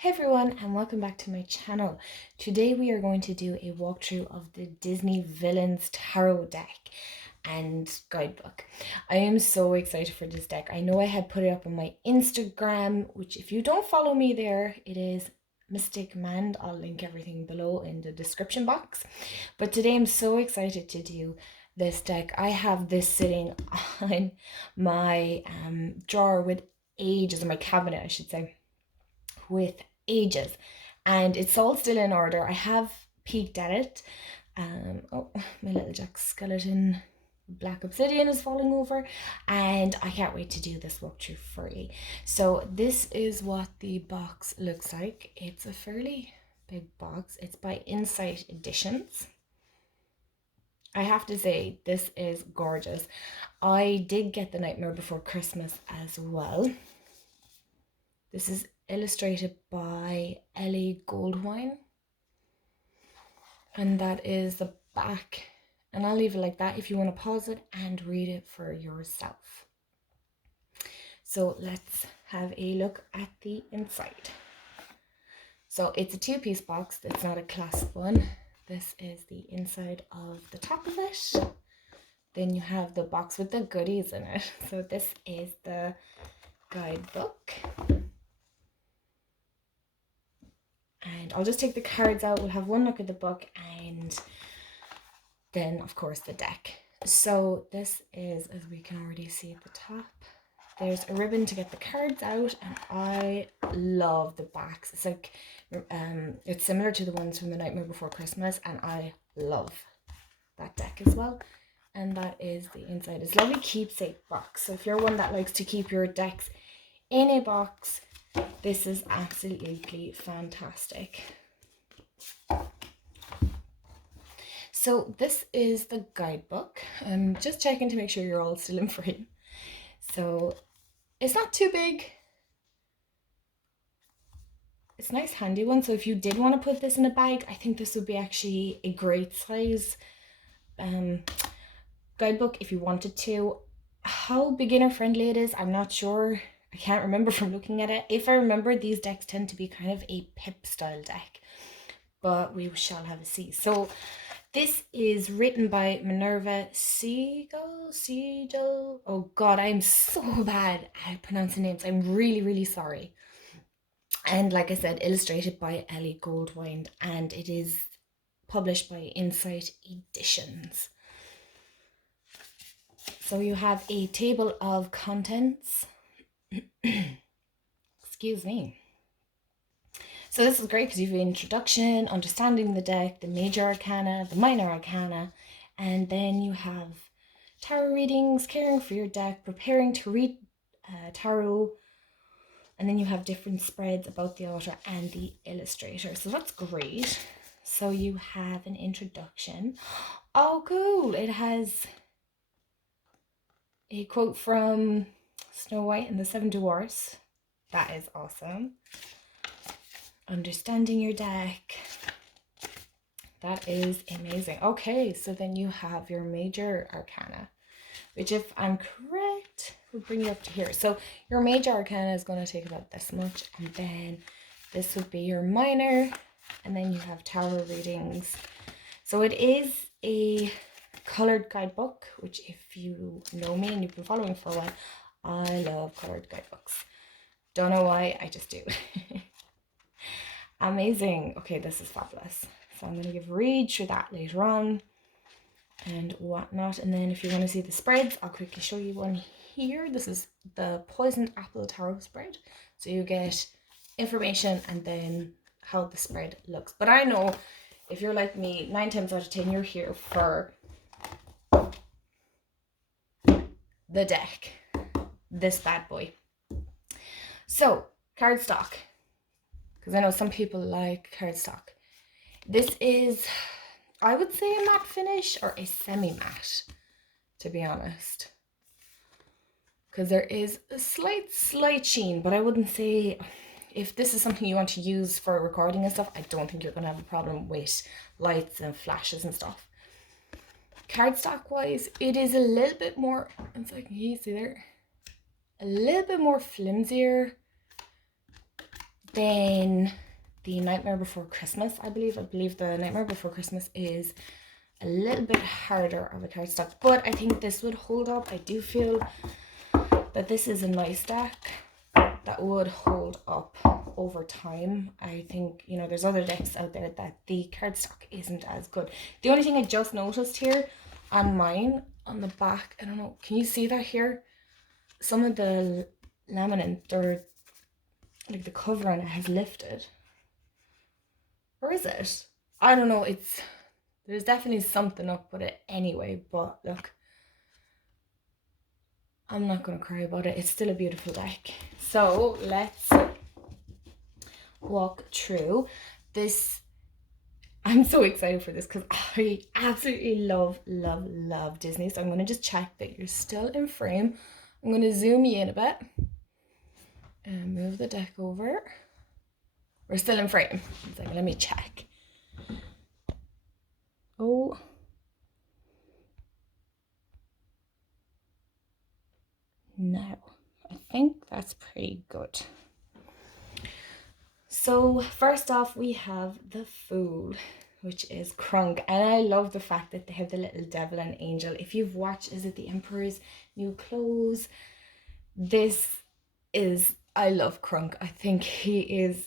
Hey everyone, and welcome back to my channel. Today we are going to do a walkthrough of the Disney Villains Tarot deck and guidebook. I am so excited for this deck. I know I had put it up on my Instagram, which if you don't follow me there, it is Mystic Mand. I'll link everything below in the description box. But today I'm so excited to do this deck. I have this sitting on my drawer with ages, in my cabinet I should say, with ages, and it's all still in order. I have peeked at it. Oh, my little Jack skeleton black obsidian is falling over, and I can't wait to do this walkthrough for you. So this is what the box looks like. It's a fairly big box. It's by Insight Editions. I have to say, this is gorgeous. I did get The Nightmare Before Christmas as well. This is illustrated by Ellie Goldwine, and that is the back, and I'll leave it like that if you want to pause it and read it for yourself. So let's have a look at the inside. So it's a two-piece box. It's not a clasp one. This is the inside of the top of it. Then you have the box with the goodies in it. So this is the guidebook. And I'll just take the cards out. We'll have one look at the book and then, of course, the deck. So this is, as we can already see at the top, there's a ribbon to get the cards out, and I love the backs. It's like, it's similar to the ones from The Nightmare Before Christmas, and I love that deck as well. And that is the inside. It's a lovely keepsake box. So if you're one that likes to keep your decks in a box, this is absolutely fantastic. So this is the guidebook. I'm just checking to make sure you're all still in frame. So it's not too big. It's a nice handy one. So if you did want to put this in a bag, I think this would be actually a great size guidebook if you wanted to. How beginner friendly it is, I'm not sure. I can't remember from looking at it. If I remember, these decks tend to be kind of a pip style deck, but we shall have a see. So this is written by Minerva Siegel. Oh God, I'm so bad at pronouncing names. I'm really sorry. And like I said, illustrated by Ellie Goldwine, and it is published by Insight Editions. So you have a table of contents. Excuse me. So this is great because you have an introduction, understanding the deck, the major arcana, the minor arcana, and then you have tarot readings, caring for your deck, preparing to read tarot, and then you have different spreads about the author and the illustrator. So that's great. So you have an introduction. Oh, cool. It has a quote from Snow White and the Seven Dwarfs. That is awesome. Understanding your deck. That is amazing. Okay, so then you have your major arcana, which, if I'm correct, will bring you up to here. So your major arcana is going to take about this much, and then this would be your minor, and then you have tarot readings. So it is a colored guidebook, which, if you know me and you've been following for a while, I love colored guidebooks. Don't know why, I just do. Amazing. Okay, this is fabulous. So I'm going to read through that later on and whatnot. And then if you want to see the spreads, I'll quickly show you one here. This is the Poisoned Apple Tarot spread. So you get information and then how the spread looks. But I know if you're like me, 9 times out of 10, you're here for the deck. This bad boy. So, cardstock. Because I know some people like cardstock. This is, I would say, a matte finish or a semi-matte, to be honest. Because there is a slight sheen, but I wouldn't say, if this is something you want to use for recording and stuff, I don't think you're going to have a problem with lights and flashes and stuff. Cardstock wise, it is a little bit more, it's like, you see there, a little bit more flimsier Then the Nightmare Before Christmas, I believe the Nightmare Before Christmas is a little bit harder of a cardstock, but I think this would hold up. I do feel that this is a nice deck that would hold up over time. I think, you know, there's other decks out there that the cardstock isn't as good. The only thing I just noticed here on mine, on the back, I don't know, can you see that here? Some of the laminate, or like the cover on it, has lifted. Or is it? I don't know. There's definitely something up with it anyway, but look, I'm not going to cry about it. It's still a beautiful deck. So let's walk through this. I'm so excited for this because I absolutely love Disney. So I'm going to just check that you're still in frame. I'm going to zoom you in a bit and move the deck over. We're still in frame. So let me check. Oh. No, I think that's pretty good. So first off, we have the Fool, which is Crunk. And I love the fact that they have the little devil and angel. If you've watched, is it The Emperor's New Clothes? I love Crunk. I think he's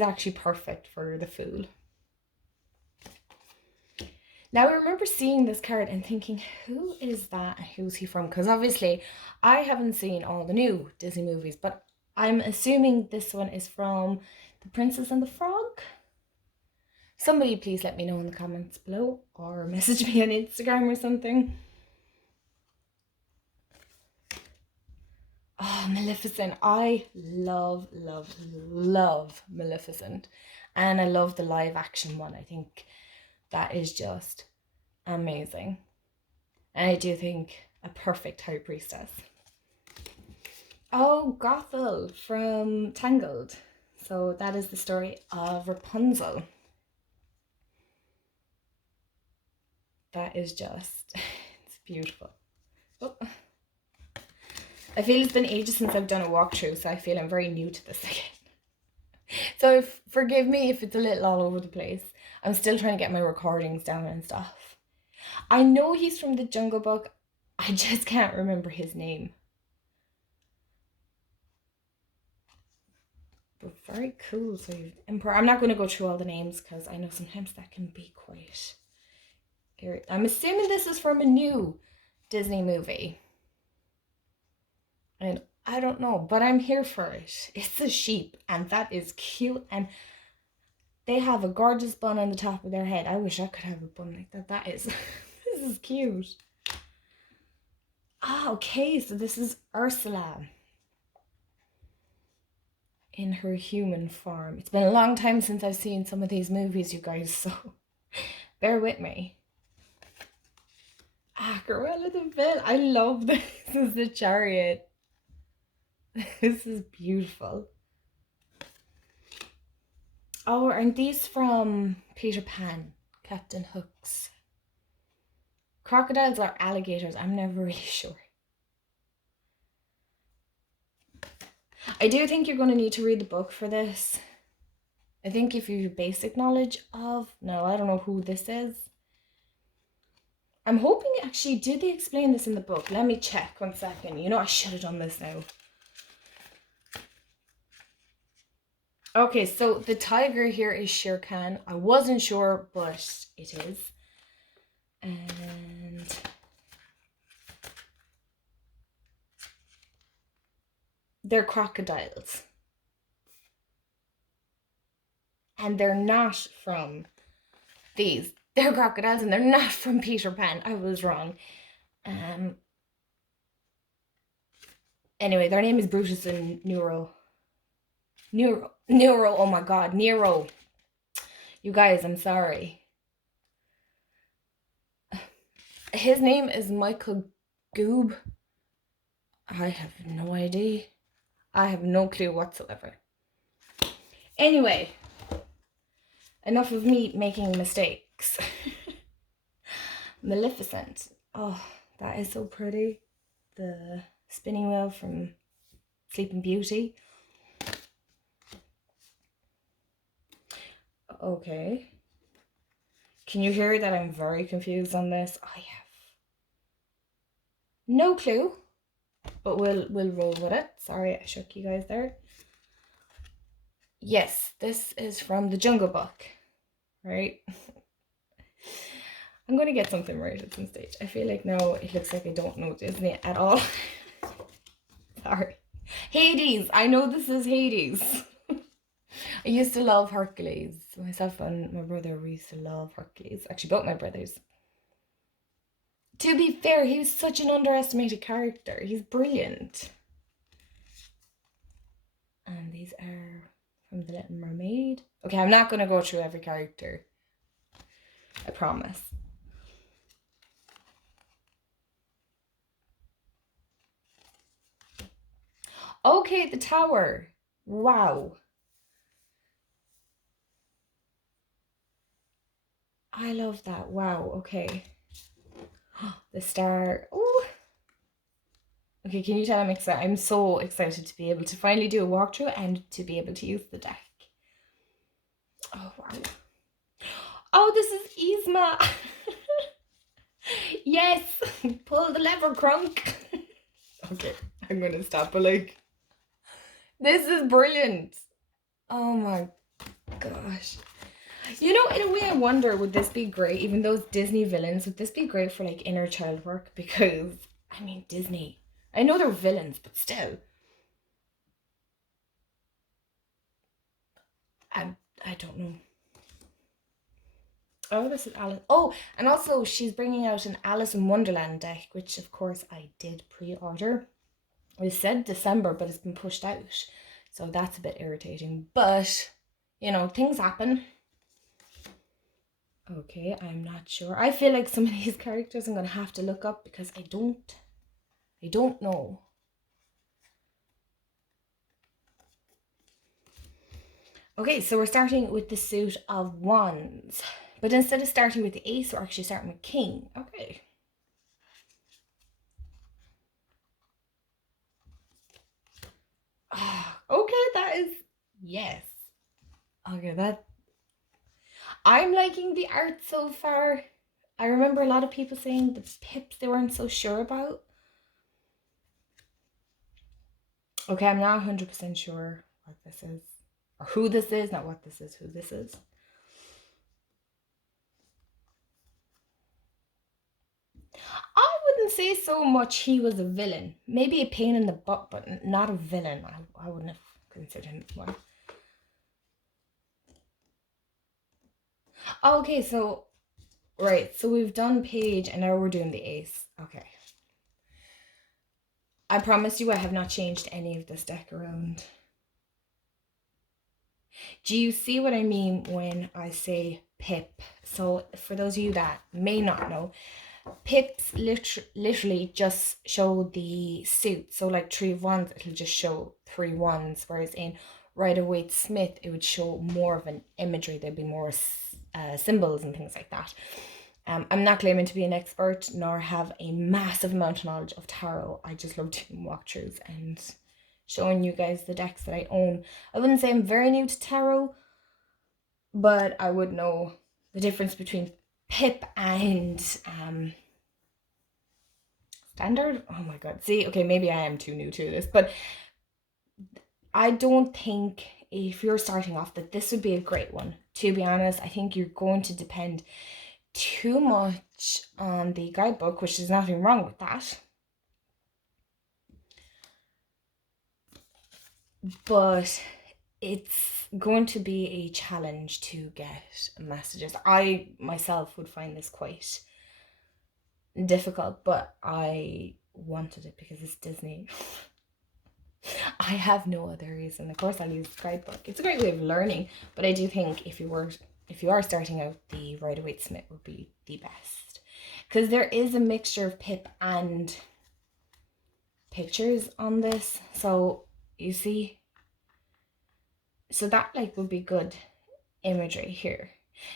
actually perfect for the Fool. Now, I remember seeing this card and thinking, who is that and who's he from? Because obviously, I haven't seen all the new Disney movies, but I'm assuming this one is from The Princess and the Frog. Somebody please let me know in the comments below or message me on Instagram or something. Oh, Maleficent. I love Maleficent. And I love the live action one. I think that is just amazing. And I do think a perfect High Priestess. Oh, Gothel from Tangled. So that is the story of Rapunzel. That is just, it's beautiful. Oh. I feel it's been ages since I've done a walkthrough, so I feel I'm very new to this again. So forgive me if it's a little all over the place. I'm still trying to get my recordings down and stuff. I know he's from the Jungle Book. I just can't remember his name. But very cool. So Emperor. I'm not going to go through all the names because I know sometimes that can be quite scary. I'm assuming this is from a new Disney movie. And I don't know, but I'm here for it. It's a sheep, and that is cute. And they have a gorgeous bun on the top of their head. I wish I could have a bun like that. That is, this is cute. Ah, okay, so this is Ursula in her human form. It's been a long time since I've seen some of these movies, you guys, so bear with me. Ah, Cruella de Vil. I love this. This is the chariot. This is beautiful. Oh, aren't these from Peter Pan? Captain Hook's. Crocodiles or alligators? I'm never really sure. I do think you're going to need to read the book for this. I think if you have basic knowledge of... No, I don't know who this is. I'm hoping actually, did they explain this in the book? Let me check 1 second. You know, I should have done this now. Okay, so the tiger here is Shere Khan. I wasn't sure, but it is. And they're crocodiles. And they're not from these. They're crocodiles and they're not from Peter Pan. I was wrong. Anyway, their name is Brutus and Nero. Oh my god, Nero. You guys, I'm sorry. His name is Michael Goob. I have no idea. I have no clue whatsoever. Anyway, enough of me making mistakes. Maleficent. Oh, that is so pretty. The spinning wheel from Sleeping Beauty. Okay. Can you hear that I'm very confused on this? I have no clue, but we'll roll with it. Sorry, I shook you guys there. Yes, this is from the Jungle Book, right? I'm going to get something right at some stage. I feel like now it looks like I don't know Disney at all. Sorry. Hades. I know this is Hades. I used to love Hercules. Myself and my brother, we used to love Hercules. Actually, both my brothers. To be fair, he was such an underestimated character. He's brilliant. And these are from The Little Mermaid. Okay, I'm not going to go through every character. I promise. Okay, the tower. Wow. I love that. Wow, okay. The star. Ooh. Okay, can you tell I'm excited? I'm so excited to be able to finally do a walkthrough and to be able to use the deck. Oh, wow. Oh, this is Yzma. Yes. Pull the lever, Crunk. Okay, I'm going to stop, but like, this is brilliant. Oh my gosh. You know, in a way I wonder, would this be great, even those Disney villains, would this be great for like inner child work? Because, I mean, Disney, I know they're villains, but still. I don't know. Oh, this is Alice. Oh, and also she's bringing out an Alice in Wonderland deck, which of course I did pre-order. It said December, but it's been pushed out. So that's a bit irritating. But, you know, things happen. Okay, I'm not sure. I feel like some of these characters I'm going to have to look up because I don't know. Okay, so we're starting with the suit of wands. But instead of starting with the ace, we're actually starting with king. Okay. Okay, that is... Yes. Okay, that... I'm liking the art so far. I remember a lot of people saying the pips they weren't so sure about. Okay, I'm not 100% sure what this is. Or who this is, not what this is, who this is. I wouldn't say so much he was a villain. Maybe a pain in the butt, but not a villain. I wouldn't have considered him one. Okay, so, right, so we've done page and now we're doing the ace. Okay. I promise you I have not changed any of this deck around. Do you see what I mean when I say pip? So for those of you that may not know, pips literally just show the suit. So like 3 of wands, it'll just show 3 wands. Whereas in Rider-Waite-Smith, it would show more of an imagery. There'd be more symbols and things like that. I'm not claiming to be an expert nor have a massive amount of knowledge of tarot. I just love doing walkthroughs and showing you guys the decks that I own. I wouldn't say I'm very new to tarot, but I would know the difference between pip and standard. Oh my god. See, okay, maybe I am too new to this, but I don't think if you're starting off that this would be a great one. To be honest, I think you're going to depend too much on the guidebook, which is nothing wrong with that. But it's going to be a challenge to get messages. I myself would find this quite difficult, but I wanted it because it's Disney. I have no other reason. Of course, I'll use the guidebook. It's a great way of learning, but I do think if you are starting out, the Rider-Waite-Smith would be the best because there is a mixture of pip and pictures on this. So you see, so that like would be good imagery here.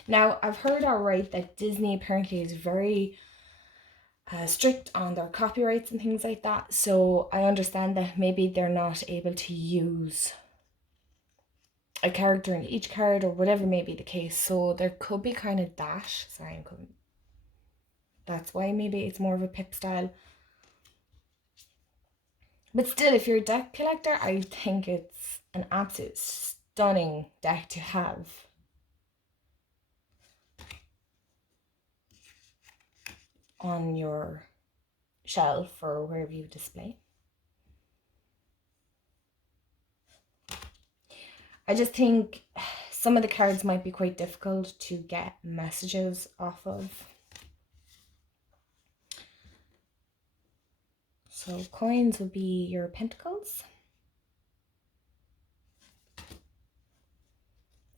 Now I've heard alright that Disney apparently is very strict on their copyrights and things like that, so I understand that maybe they're not able to use a character in each card, or whatever may be the case. So there could be kind of that. Sorry, I'm coming. That's why maybe it's more of a pip style. But still, if you're a deck collector, I think it's an absolute stunning deck to have. On your shelf or wherever you display. I just think some of the cards might be quite difficult to get messages off of. So coins would be your pentacles.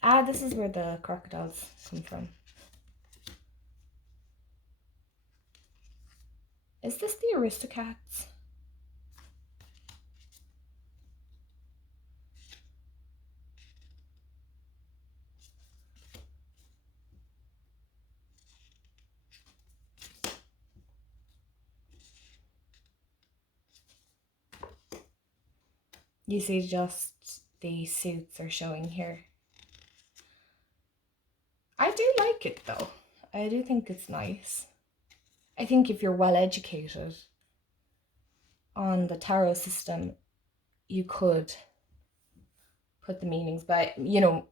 Ah, this is where the crocodiles come from. Is this the Aristocats? You see just the suits are showing here. I do like it though. I do think it's nice. I think if you're well educated on the tarot system, you could put the meanings, but you know,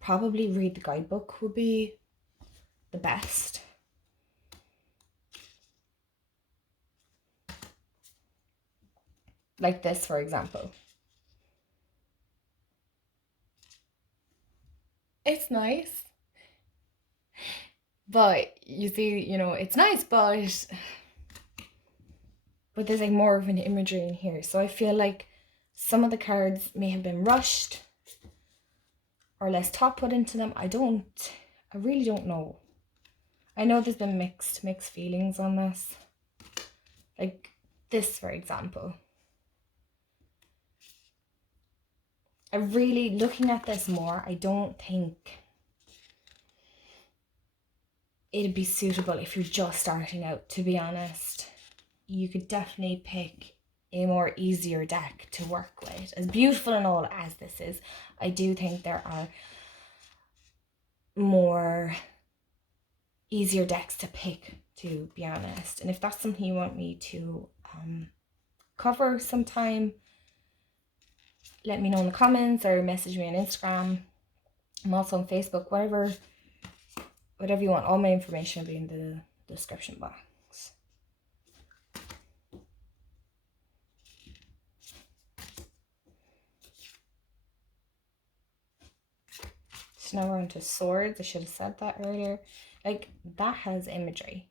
probably read the guidebook would be the best. Like this, for example. It's nice. But you see, you know, it's nice, but there's like more of an imagery in here. So I feel like some of the cards may have been rushed or less thought put into them. I really don't know. I know there's been mixed feelings on this. Like this, for example. I really, looking at this more, I don't think it'd be suitable if you're just starting out, to be honest. You could definitely pick a more easier deck to work with. As beautiful and all as this is, I do think there are more easier decks to pick, to be honest. And if that's something you want me to cover sometime, let me know in the comments or message me on Instagram. I'm also on Facebook, whatever you want. All my information will be in the description box. So now we're on to swords. I should have said that earlier. Like, that has imagery.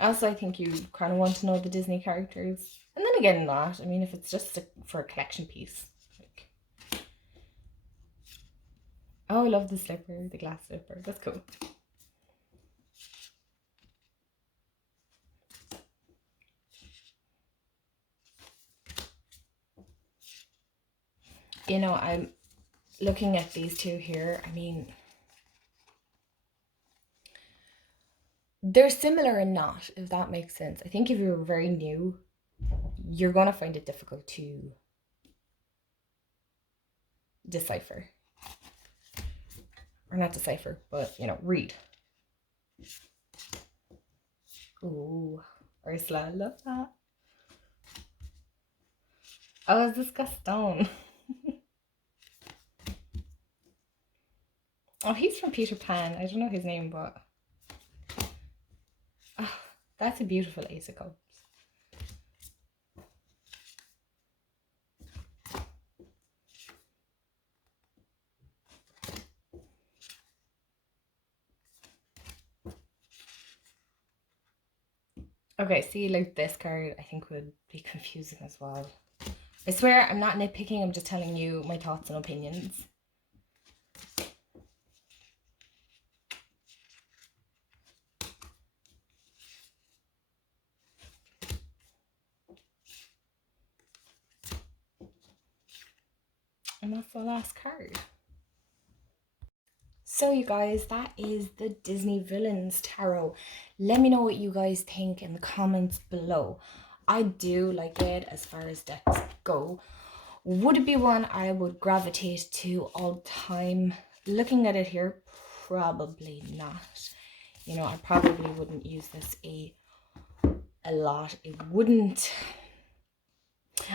Also, I think you kind of want to know the Disney characters. And then again, not. I mean, if it's just for a collection piece. Like, oh, I love the slipper, the glass slipper. That's cool. You know, I'm looking at these two here. I mean, they're similar and not, if that makes sense. I think if you're very new, you're going to find it difficult to decipher. Or not decipher, but, you know, read. Ooh, Ursula, I love that. Oh, is this Gaston? Oh, he's from Peter Pan. I don't know his name, but... Oh, that's a beautiful Ace of Cups. Okay, see, like this card I think would be confusing as well. I swear I'm not nitpicking, I'm just telling you my thoughts and opinions. And that's the last card. So you guys, that is the Disney Villains Tarot. Let me know what you guys think in the comments below. I do like it as far as decks go. Would it be one I would gravitate to all the time? Looking at it here, probably not. You know, I probably wouldn't use this a lot.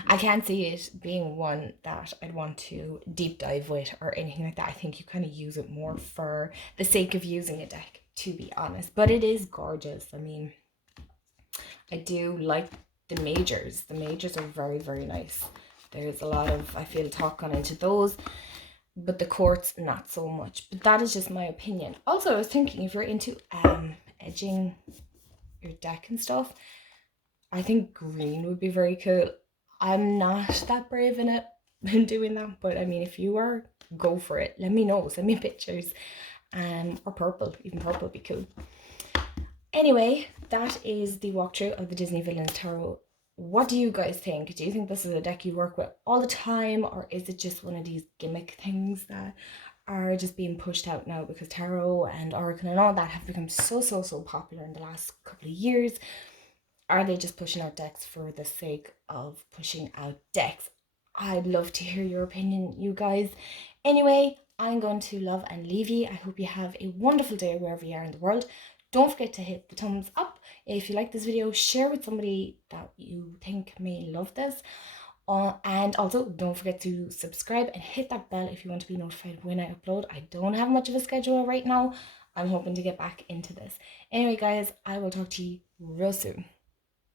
I can't see it being one that I'd want to deep dive with or anything like that. I think you kind of use it more for the sake of using a deck, to be honest. But it is gorgeous. I mean, I do like the majors. The majors are very, very nice. There's a lot of, I feel, talk gone into those, but the courts, not so much. But that is just my opinion. Also, I was thinking, if you're into edging your deck and stuff, I think green would be very cool. I'm not that brave in it, in doing that, but I mean, if you are, go for it. Let me know. Send me pictures. Or purple. Even purple would be cool. Anyway, that is the walkthrough of the Disney Villains Tarot. What do you guys think? Do you think this is a deck you work with all the time, or is it just one of these gimmick things that are just being pushed out now because tarot and Arcana and all that have become so popular in the last couple of years? Are they just pushing out decks for the sake of pushing out decks? I'd love to hear your opinion, you guys. Anyway, I'm going to love and leave you. I hope you have a wonderful day wherever you are in the world. Don't forget to hit the thumbs up. If you like this video, share with somebody that you think may love this. And also, don't forget to subscribe and hit that bell if you want to be notified when I upload. I don't have much of a schedule right now. I'm hoping to get back into this. Anyway, guys, I will talk to you real soon.